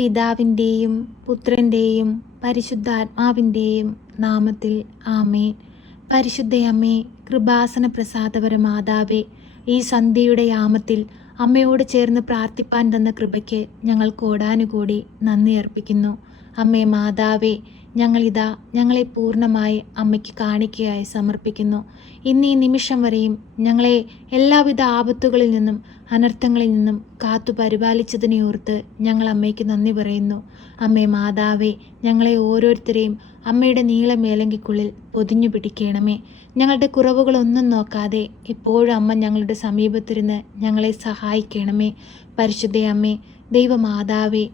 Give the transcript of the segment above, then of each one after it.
പിതാവിൻ്റെയും പുത്രൻ്റെയും പരിശുദ്ധാത്മാവിൻ്റെയും നാമത്തിൽ ആമേൻ. പരിശുദ്ധയമ്മേ, കൃപാസന പ്രസാദപര മാതാവേ, ഈ സന്ധ്യയുടെ യാമത്തിൽ അമ്മയോട് ചേർന്ന് പ്രാർത്ഥിപ്പാൻ തന്ന കൃപയ്ക്ക് ഞങ്ങൾ കോടാനുകൂടി നന്ദി അർപ്പിക്കുന്നു. അമ്മേ മാതാവേ, ഞങ്ങളെ പൂർണ്ണമായി അമ്മയ്ക്ക് കാണിക്കയായി സമർപ്പിക്കുന്നു. ഇന്ന് ഈ നിമിഷം വരെയും ഞങ്ങളെ എല്ലാവിധ ആപത്തുകളിൽ നിന്നും അനർത്ഥങ്ങളിൽ നിന്നും കാത്തു പരിപാലിച്ചതിനെ ഓർത്ത് ഞങ്ങൾ അമ്മയ്ക്ക് നന്ദി പറയുന്നു. അമ്മേ മാതാവേ, ഞങ്ങളെ ഓരോരുത്തരെയും അമ്മയുടെ നീളമേലങ്കിക്കുള്ളിൽ പൊതിഞ്ഞു പിടിക്കണമേ. ഞങ്ങളുടെ കുറവുകളൊന്നും നോക്കാതെ എപ്പോഴും അമ്മ ഞങ്ങളുടെ സമീപത്തിരുന്ന് ഞങ്ങളെ സഹായിക്കണമേ. പരിശുദ്ധ അമ്മേ, ദൈവമാതാവേ,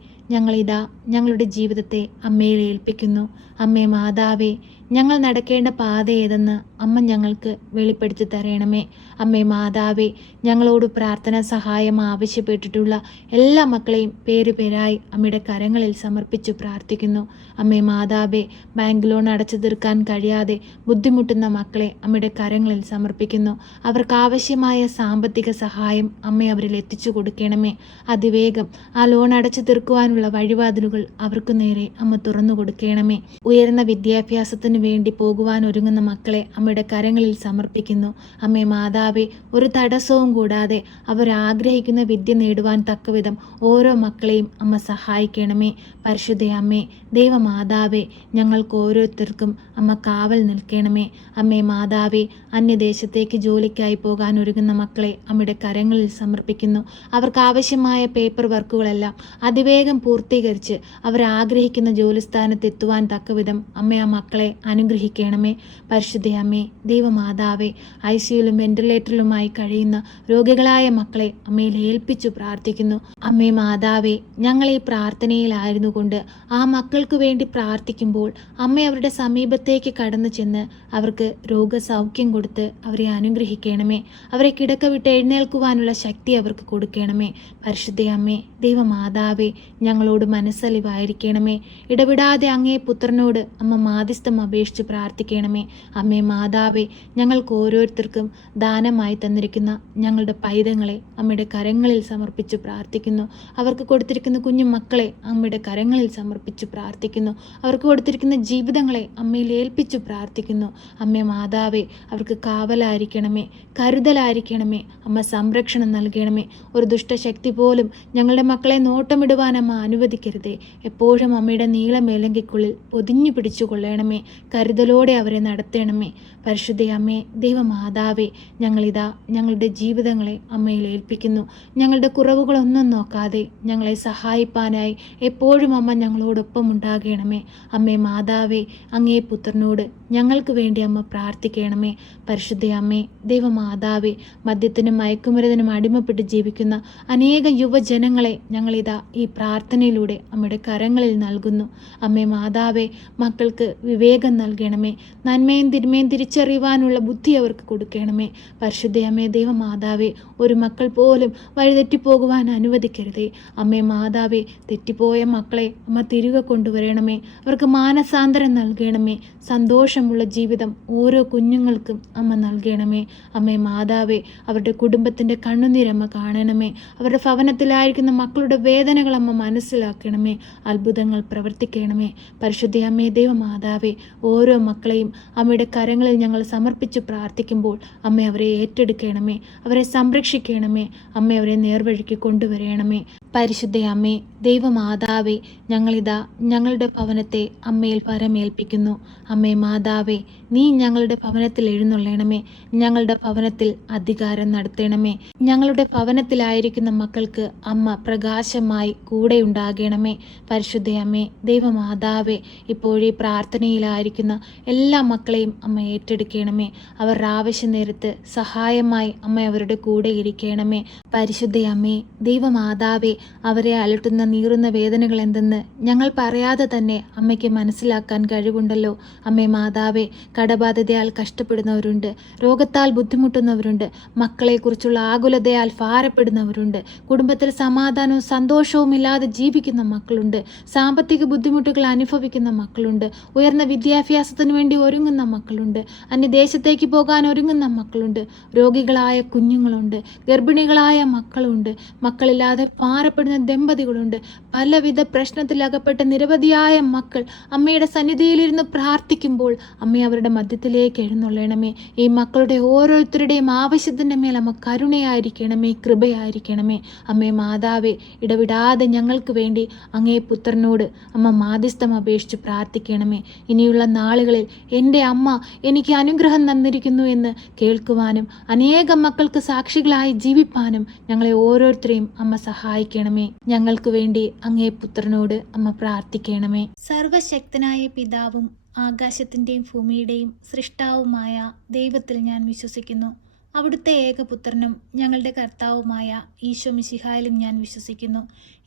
ഞങ്ങളുടെ ജീവിതത്തെ അമ്മയിൽ ഏൽപ്പിക്കുന്നു. അമ്മേ മാതാവേ, ഞങ്ങൾ നടക്കേണ്ട പാത ഏതെന്ന് അമ്മ ഞങ്ങൾക്ക് വെളിപ്പെടുത്തി തരണമേ. അമ്മേ മാതാവേ, ഞങ്ങളോട് പ്രാർത്ഥനാ സഹായം ആവശ്യപ്പെട്ടിട്ടുള്ള എല്ലാ മക്കളെയും പേരുപേരായി അമ്മയുടെ കരങ്ങളിൽ സമർപ്പിച്ചു പ്രാർത്ഥിക്കുന്നു. അമ്മേ മാതാവേ, ബാങ്ക് ലോൺ അടച്ചു തീർക്കാൻ കഴിയാതെ ബുദ്ധിമുട്ടുന്ന മക്കളെ അമ്മയുടെ കരങ്ങളിൽ സമർപ്പിക്കുന്നു. അവർക്ക് ആവശ്യമായ സാമ്പത്തിക സഹായം അമ്മ അവരിൽ എത്തിച്ചു കൊടുക്കണമേ. അതിവേഗം ആ ലോൺ അടച്ചു തീർക്കുവാനുള്ള വഴിവാതിലുകൾ അവർക്ക് നേരെ അമ്മ തുറന്നു കൊടുക്കണമേ. ഉയർന്ന വിദ്യാഭ്യാസത്തിന് വേണ്ടി പോകുവാൻ ഒരുങ്ങുന്ന മക്കളെ അമ്മയുടെ കരങ്ങളിൽ സമർപ്പിക്കുന്നു. അമ്മേ മാതാവേ, ഒരു തടസ്സവും കൂടാതെ അവർ ആഗ്രഹിക്കുന്ന വിദ്യ നേടുവാൻ തക്കവിധം ഓരോ മക്കളെയും അമ്മ സഹായിക്കണമേ. പരിശുദ്ധ അമ്മേ, ദൈവമാതാവേ, ഞങ്ങൾക്ക് ഓരോരുത്തർക്കും അമ്മ കാവൽ നിൽക്കണമേ. അമ്മേ മാതാവേ, അന്യദേശത്തേക്ക് ജോലിക്കായി പോകാൻ ഒരുങ്ങുന്ന മക്കളെ അമ്മയുടെ കരങ്ങളിൽ സമർപ്പിക്കുന്നു. അവർക്ക് ആവശ്യമായ പേപ്പർ വർക്കുകളെല്ലാം അതിവേഗം പൂർത്തീകരിച്ച് അവർ ആഗ്രഹിക്കുന്ന ജോലിസ്ഥാനത്ത് എത്തുവാൻ തക്കവിധം അമ്മ ആ മക്കളെ അനുഗ്രഹിക്കണമേ. പരിശുദ്ധ അമ്മേ, ദൈവമാതാവേ, ICUയിലും വെന്റിലേറ്ററിലുമായി കഴിയുന്ന രോഗികളായ മക്കളെ അമ്മയിൽ ഏൽപ്പിച്ചു പ്രാർത്ഥിക്കുന്നു. അമ്മേ മാതാവേ, ഞങ്ങൾ ഈ പ്രാർത്ഥനയിലായിരുന്നു കൊണ്ട് ആ മക്കൾക്ക് വേണ്ടി പ്രാർത്ഥിക്കുമ്പോൾ അമ്മ അവരുടെ സമീപത്തേക്ക് കടന്നു ചെന്ന് അവർക്ക് രോഗസൗഖ്യം കൊടുത്ത് അവരെ അനുഗ്രഹിക്കണമേ. അവരെ കിടക്ക വിട്ട് എഴുന്നേൽക്കുവാനുള്ള ശക്തി അവർക്ക് കൊടുക്കണമേ. പരിശുദ്ധ അമ്മേ, ദൈവമാതാവേ, ഞങ്ങളോട് മനസ്സലിവായിരിക്കണമേ. ഇടവിടാതെ അങ്ങേ പുത്രനോട് അമ്മ മാധ്യസ്ഥം അപേക്ഷിച്ച് പ്രാർത്ഥിക്കണമേ. അമ്മേ മാതാവേ, ഞങ്ങൾക്ക് ഓരോരുത്തർക്കും ദാനമായി തന്നിരിക്കുന്ന ഞങ്ങളുടെ പൈതങ്ങളെ അമ്മയുടെ കരങ്ങളിൽ സമർപ്പിച്ച് പ്രാർത്ഥിക്കുന്നു. അവർക്ക് കൊടുത്തിരിക്കുന്ന കുഞ്ഞു മക്കളെ അമ്മയുടെ കരങ്ങളിൽ സമർപ്പിച്ച് പ്രാർത്ഥിക്കുന്നു. അവർക്ക് കൊടുത്തിരിക്കുന്ന ജീവിതങ്ങളെ അമ്മയിൽ ഏൽപ്പിച്ചു പ്രാർത്ഥിക്കുന്നു. അമ്മേ മാതാവേ, അവർക്ക് കാവലായിരിക്കണമേ, കരുതലായിരിക്കണമേ. അമ്മ സംരക്ഷണം നൽകണമേ. ഒരു ദുഷ്ടശക്തി പോലും ഞങ്ങളുടെ മക്കളെ നോട്ടമിടുവാൻ അമ്മ അനുവദിക്കരുതേ. എപ്പോഴും അമ്മയുടെ നീളമേലങ്കിക്കുള്ളിൽ പൊതിഞ്ഞു പിടിച്ചു കൊള്ളണമേ. കരുതലോടെ അവരെ നടത്തണമേ. പരിശുദ്ധ അമ്മേ, ദൈവമാതാവേ, ഞങ്ങളുടെ ജീവിതങ്ങളെ അമ്മയിൽ ഏൽപ്പിക്കുന്നു. ഞങ്ങളുടെ കുറവുകളൊന്നും നോക്കാതെ ഞങ്ങളെ സഹായിപ്പാനായി എപ്പോഴും അമ്മ ഞങ്ങളോടൊപ്പം ഉണ്ടാകണമേ. അമ്മേ മാതാവേ, അങ്ങേ പുത്രനോട് ഞങ്ങൾക്ക് വേണ്ടി അമ്മ പ്രാർത്ഥിക്കണമേ. പരിശുദ്ധ അമ്മേ, ദൈവമാതാവേ, മദ്യത്തിനും മയക്കുമരുന്നിനും അടിമപ്പെട്ട് ജീവിക്കുന്ന അനേക യുവജനങ്ങളെ ഈ പ്രാർത്ഥനയിലൂടെ അമ്മയുടെ കരങ്ങളിൽ നൽകുന്നു. അമ്മേ മാതാവേ, മക്കൾക്ക് വിവേകം നൽകണമേ. നന്മയും തിന്മയും തിരിച്ചറിയുവാനുള്ള ബുദ്ധി അവർക്ക് കൊടുക്കണമേ. പരിശുദ്ധ അമ്മേ, ദൈവമാതാവേ, ഒരു മക്കൾ പോലും വഴിതെറ്റിപ്പോകുവാൻ അനുവദിക്കരുതേ. അമ്മേ മാതാവേ, തെറ്റിപ്പോയ മക്കളെ അമ്മ തിരികെ കൊണ്ടുവരണമേ. അവർക്ക് മാനസാന്തരം നൽകണമേ. സന്തോഷമുള്ള ജീവിതം ഓരോ കുഞ്ഞുങ്ങൾക്കും അമ്മ നൽകണമേ. അമ്മേ മാതാവേ, അവരുടെ കുടുംബത്തിൻ്റെ കണ്ണുനീരമ്മ കാണണമേ. അവരുടെ ഭവനത്തിലായിരിക്കുന്ന മക്കളുടെ വേദനകൾ അമ്മ മനസ്സിലാക്കണമേ. അത്ഭുതങ്ങൾ പ്രവർത്തിക്കണമേ. പരിശുദ്ധ അമ്മേ, ദൈവമാതാവേ, ഓരോ മക്കളെയും അമ്മയുടെ കരങ്ങളിൽ ഞങ്ങൾ സമർപ്പിച്ച് പ്രാർത്ഥിക്കുമ്പോൾ അമ്മ അവരെ ഏറ്റെടുക്കണമേ. അവരെ സംരക്ഷിക്കണമേ. അമ്മ അവരെ നേർവഴിക്ക് കൊണ്ടുവരണമേ. പരിശുദ്ധ അമ്മേ, ദൈവമാതാവേ, ഞങ്ങളുടെ ഭവനത്തെ അമ്മയിൽ പരമേൽപ്പിക്കുന്നു. അമ്മേ മാതാവേ, നീ ഞങ്ങളുടെ ഭവനത്തിൽ എഴുന്നള്ളണമേ. ഞങ്ങളുടെ ഭവനത്തിൽ അധികാരം നടത്തണമേ. ഞങ്ങളുടെ ഭവനത്തിലായിരിക്കുന്ന മക്കൾക്ക് അമ്മ പ്രകാശമായി കൂടെ ഉണ്ടാകണമേ. പരിശുദ്ധ അമ്മേ, ദൈവമാതാവേ, ഇപ്പോഴീ പ്രാർത്ഥനയിലായിരിക്കുന്ന എല്ലാ മക്കളെയും അമ്മ ഏറ്റെടുക്കണമേ. അവരുടെ ആവശ്യ നേരത്ത് സഹായമായി അമ്മ അവരുടെ കൂടെ ഇരിക്കണമേ. പരിശുദ്ധ അമ്മേ, ദൈവമാതാവേ, അവരെ അലട്ടുന്ന നീറുന്ന വേദനകൾ എന്തെന്ന് ഞങ്ങൾ പറയാതെ തന്നെ അമ്മയ്ക്ക് മനസ്സിലാക്കാൻ കഴിവുണ്ടല്ലോ. അമ്മേ മാതാവേ, കടബാധ്യതയാൽ കഷ്ടപ്പെടുന്നവരുണ്ട്, രോഗത്താൽ ബുദ്ധിമുട്ടുന്നവരുണ്ട്, മക്കളെക്കുറിച്ചുള്ള ആകുലതയാൽ ഭാരപ്പെടുന്നവരുണ്ട്, കുടുംബത്തിൽ സമാധാനവും സന്തോഷവും ഇല്ലാതെ ജീവിക്കുന്ന മക്കളുണ്ട്, സാമ്പത്തിക ബുദ്ധിമുട്ടുകൾ അനുഭവിക്കുന്ന മക്കളുണ്ട്, ഉയർന്ന വിദ്യാഭ്യാസത്തിന് വേണ്ടി ഒരുങ്ങുന്ന മക്കളുണ്ട്, അന്യദേശത്തേക്ക് പോകാൻ ഒരുങ്ങുന്ന മക്കളുണ്ട്, രോഗികളായ കുഞ്ഞുങ്ങളുണ്ട്, ഗർഭിണികളായ മക്കളുണ്ട്, മക്കളില്ലാതെ ഭാരപ്പെടുന്ന കഷ്ടപ്പെടുന്ന ദമ്പതികളുണ്ട്. പലവിധ പ്രശ്നത്തിലകപ്പെട്ട നിരവധിയായ മക്കൾ അമ്മയുടെ സന്നിധിയിലിരുന്ന് പ്രാർത്ഥിക്കുമ്പോൾ അമ്മ അവരുടെ മധ്യത്തിലേക്ക് എഴുന്നള്ളണമേ. ഈ മക്കളുടെ ഓരോരുത്തരുടെയും ആവശ്യത്തിൻ്റെ മേൽ അമ്മ കരുണയായിരിക്കണമേ, കൃപയായിരിക്കണമേ. അമ്മേ മാതാവേ, ഇടവിടാതെ ഞങ്ങൾക്ക് വേണ്ടി അങ്ങേ പുത്രനോട് അമ്മ മാധ്യസ്ഥം അപേക്ഷിച്ച് പ്രാർത്ഥിക്കണമേ. ഇനിയുള്ള നാളുകളിൽ എൻ്റെ അമ്മ എനിക്ക് അനുഗ്രഹം തന്നിരിക്കുന്നു എന്ന് കേൾക്കുവാനും അനേകം മക്കൾക്ക് സാക്ഷികളായി ജീവിപ്പാനും ഞങ്ങളെ ഓരോരുത്തരെയും അമ്മ സഹായിക്കണമേ. ഞങ്ങൾക്ക് വേണ്ടി അങ്ങേ പുത്രനോട് അമ്മ പ്രാർത്ഥിക്കണമേ. സർവശക്തനായ പിതാവും ആകാശത്തിൻ്റെയും ഭൂമിയുടെയും സൃഷ്ടാവുമായ ദൈവത്തിൽ ഞാൻ വിശ്വസിക്കുന്നു. അവിടുത്തെ ഏകപുത്രനും ഞങ്ങളുടെ കർത്താവുമായ ഈശോ മിശിഹായിലും ഞാൻ വിശ്വസിക്കുന്നു.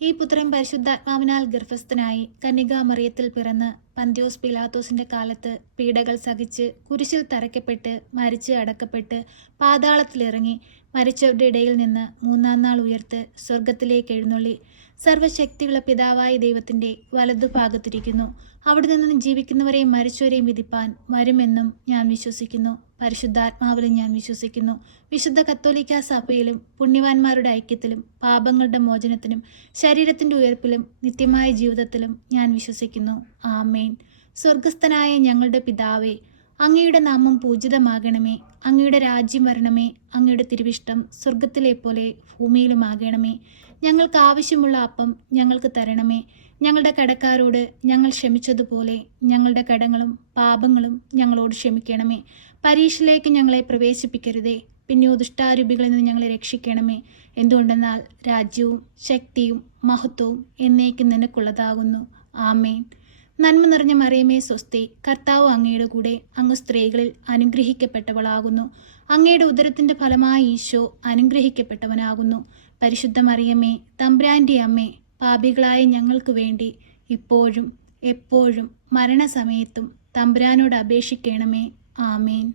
ഈ പുത്രൻ പരിശുദ്ധാത്മാവിനാൽ ഗർഭസ്ഥനായി കന്യകാമറിയത്തിൽ പിറന്ന് പന്ത്യോസ് പിലാത്തോസിന്റെ കാലത്ത് പീഡകൾ സഹിച്ച് കുരിശിൽ തറയ്ക്കപ്പെട്ട് മരിച്ച് അടക്കപ്പെട്ട് പാതാളത്തിലിറങ്ങി മരിച്ചവരുടെ ഇടയിൽ നിന്ന് മൂന്നാം നാൾ ഉയർത്ത് സ്വർഗത്തിലേക്ക് എഴുന്നള്ളി സർവശക്തിയുള്ള പിതാവായ ദൈവത്തിൻ്റെ വലതുഭാഗത്തിരിക്കുന്നു. അവിടെ നിന്ന് ജീവിക്കുന്നവരെയും മരിച്ചവരെയും വിധിപ്പാൻ വരുമെന്നും ഞാൻ വിശ്വസിക്കുന്നു. പരിശുദ്ധാത്മാവിലും ഞാൻ വിശ്വസിക്കുന്നു. വിശുദ്ധ കത്തോലിക്കാ സഭയിലും പുണ്യവാന്മാരുടെ ഐക്യത്തിലും പാപങ്ങളുടെ മോചനത്തിനും ശരീരത്തിൻ്റെ ഉയർപ്പിലും നിത്യമായ ജീവിതത്തിലും ഞാൻ വിശ്വസിക്കുന്നു. ആമേൻ. സ്വർഗസ്ഥനായ ഞങ്ങളുടെ പിതാവേ, അങ്ങയുടെ നാമം പൂജിതമാകണമേ. അങ്ങയുടെ രാജ്യം വരണമേ. അങ്ങയുടെ തിരുവിഷ്ടം സ്വർഗത്തിലെ പോലെ ഭൂമിയിലുമാകണമേ. ഞങ്ങൾക്ക് ആവശ്യമുള്ള അപ്പം ഞങ്ങൾക്ക് തരണമേ. ഞങ്ങളുടെ കടക്കാരോട് ഞങ്ങൾ ക്ഷമിച്ചതുപോലെ ഞങ്ങളുടെ കടങ്ങളും പാപങ്ങളും ഞങ്ങളോട് ക്ഷമിക്കണമേ. പരീക്ഷയിലേക്ക് ഞങ്ങളെ പ്രവേശിപ്പിക്കരുതേ, പിന്നെയോ ദുഷ്ടാരൂപികളിൽ നിന്ന് ഞങ്ങളെ രക്ഷിക്കണമേ. എന്തുകൊണ്ടെന്നാൽ രാജ്യവും ശക്തിയും മഹത്വവും എന്നേക്കും നിനക്കുള്ളതാകുന്നു. ആമേൻ. നന്മ നിറഞ്ഞ മറിയമേ സ്വസ്തി, കർത്താവ് അങ്ങയുടെ കൂടെ, അങ്ങ് സ്ത്രീകളിൽ അനുഗ്രഹിക്കപ്പെട്ടവളാകുന്നു. അങ്ങയുടെ ഉദരത്തിൻ്റെ ഫലമായ ഈശോ അനുഗ്രഹിക്കപ്പെട്ടവനാകുന്നു. പരിശുദ്ധ മറിയമേ, തമ്പുരാൻ്റെ അമ്മേ, പാപികളായ ഞങ്ങൾക്ക് വേണ്ടി ഇപ്പോഴും എപ്പോഴും മരണസമയത്തും തമ്പുരാനോട് അപേക്ഷിക്കണമേ. ആമേൻ.